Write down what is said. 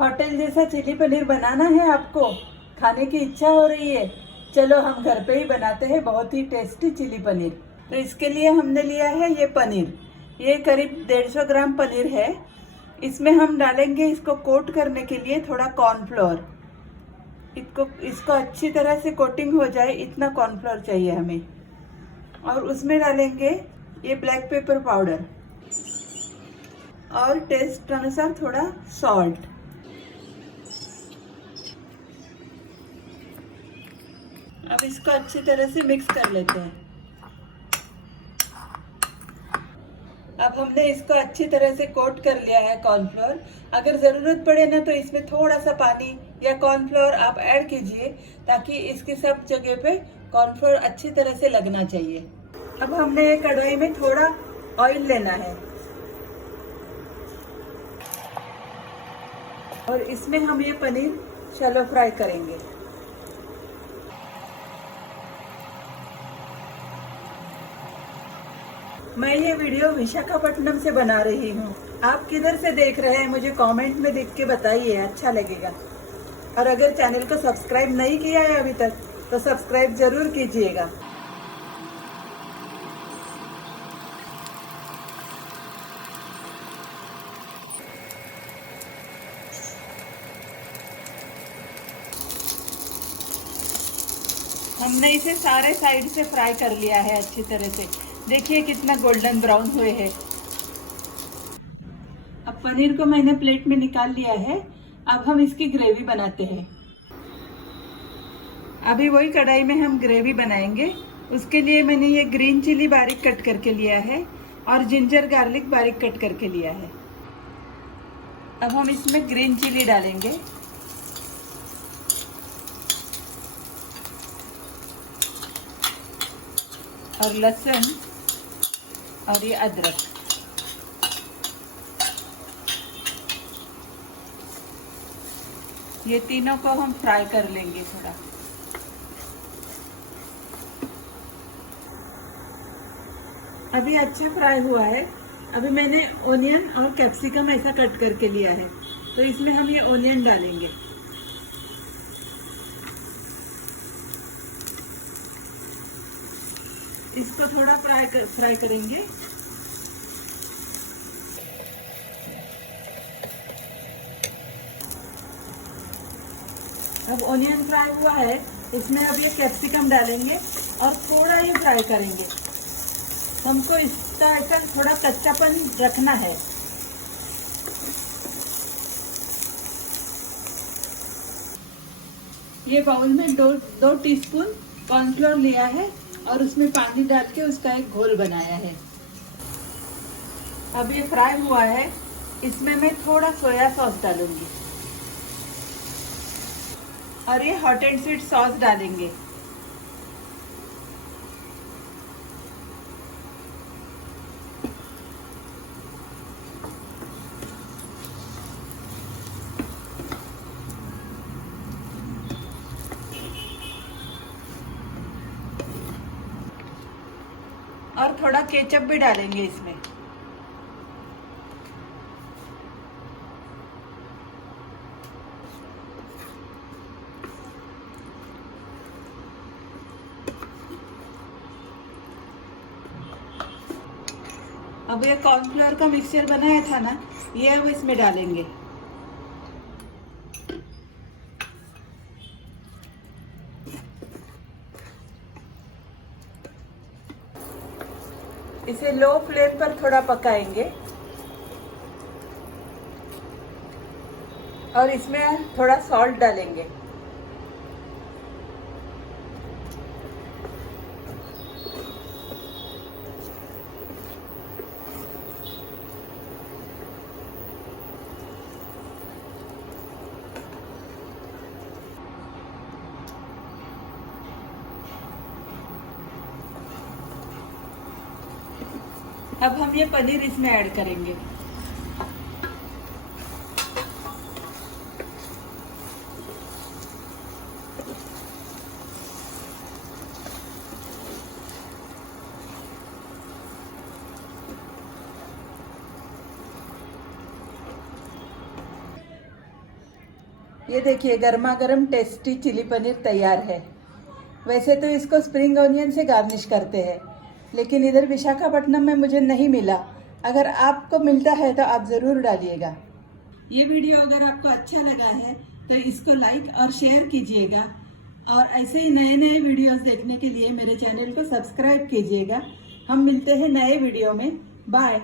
Hotel जैसा chilli paneer बनाना है आपको, खाने की इच्छा हो रही है, चलो हम घर पे ही बनाते हैं बहुत ही टेस्टी चिली पनीर। तो इसके लिए हमने लिया है ये पनीर, ये करीब 150 ग्राम पनीर है। इसमें हम डालेंगे इसको कोट करने के लिए थोड़ा कॉर्नफ्लोर। इसको अच्छी तरह से कोटिंग हो जाए इतना कॉर्नफ्लोर चाहिए हमें। और उसमें डालेंगे ये ब्लैक पेपर पाउडर और टेस्ट अनुसार थोड़ा सॉल्ट। अब इसको अच्छी तरह से मिक्स कर लेते हैं। अब हमने इसको अच्छी तरह से कोट कर लिया है कॉर्नफ्लोर। अगर ज़रूरत पड़े ना तो इसमें थोड़ा सा पानी या कॉर्नफ्लोर आप ऐड कीजिए, ताकि इसकी सब जगह पे कॉर्नफ्लोर अच्छी तरह से लगना चाहिए। अब हमने एक कढ़ाई में थोड़ा ऑयल लेना है और इसमें हम ये पनीर शैलो फ्राई करेंगे। मैं ये वीडियो विशाखापट्टनम से बना रही हूँ। आप किधर से देख रहे हैं मुझे कमेंट में लिख के बताइए, अच्छा लगेगा। और अगर चैनल को सब्सक्राइब नहीं किया है अभी तक तो सब्सक्राइब जरूर कीजिएगा। हमने इसे सारे साइड से फ्राई कर लिया है अच्छी तरह से। देखिए कितना गोल्डन ब्राउन हुए हैं। अब पनीर को मैंने प्लेट में निकाल लिया है। अब हम इसकी ग्रेवी बनाते हैं। अभी वही कढ़ाई में हम ग्रेवी बनाएंगे। उसके लिए मैंने ये ग्रीन चिली बारीक कट करके लिया है और जिंजर गार्लिक बारीक कट करके लिया है। अब हम इसमें ग्रीन चिली डालेंगे और लहसुन और ये अदरक। ये तीनों को हम फ्राई कर लेंगे थोड़ा। अभी अच्छा फ्राई हुआ है। अभी मैंने ओनियन और कैप्सिकम ऐसा कट करके लिया है, तो इसमें हम ये ओनियन डालेंगे। इसको थोड़ा फ्राई करेंगे। अब ओनियन फ्राई हुआ है, इसमें अब ये कैप्सिकम डालेंगे और थोड़ा ही फ्राई करेंगे। हमको इसका ऐसा थोड़ा कच्चापन रखना है। ये बाउल में दो टीस्पून कॉर्नफ्लोर लिया है और उसमें पानी डाल के उसका एक घोल बनाया है। अब ये फ्राई हुआ है, इसमें मैं थोड़ा सोया सॉस डालूंगी और ये हॉट एंड स्वीट सॉस डालेंगे। और थोड़ा केचप भी डालेंगे इसमें। अब ये कॉर्नफ्लोर का मिक्सचर बनाया था ना, ये अब इसमें डालेंगे। इसे लो फ्लेम पर थोड़ा पकाएंगे और इसमें थोड़ा सॉल्ट डालेंगे। अब हम ये पनीर इसमें ऐड करेंगे। ये देखिए गर्मा गर्म टेस्टी चिली पनीर तैयार है। वैसे तो इसको स्प्रिंग ऑनियन से गार्निश करते हैं, लेकिन इधर विशाखापट्टनम में मुझे नहीं मिला। अगर आपको मिलता है तो आप ज़रूर डालिएगा। ये वीडियो अगर आपको अच्छा लगा है तो इसको लाइक और शेयर कीजिएगा, और ऐसे ही नए नए वीडियोस देखने के लिए मेरे चैनल को सब्सक्राइब कीजिएगा। हम मिलते हैं नए वीडियो में। बाय।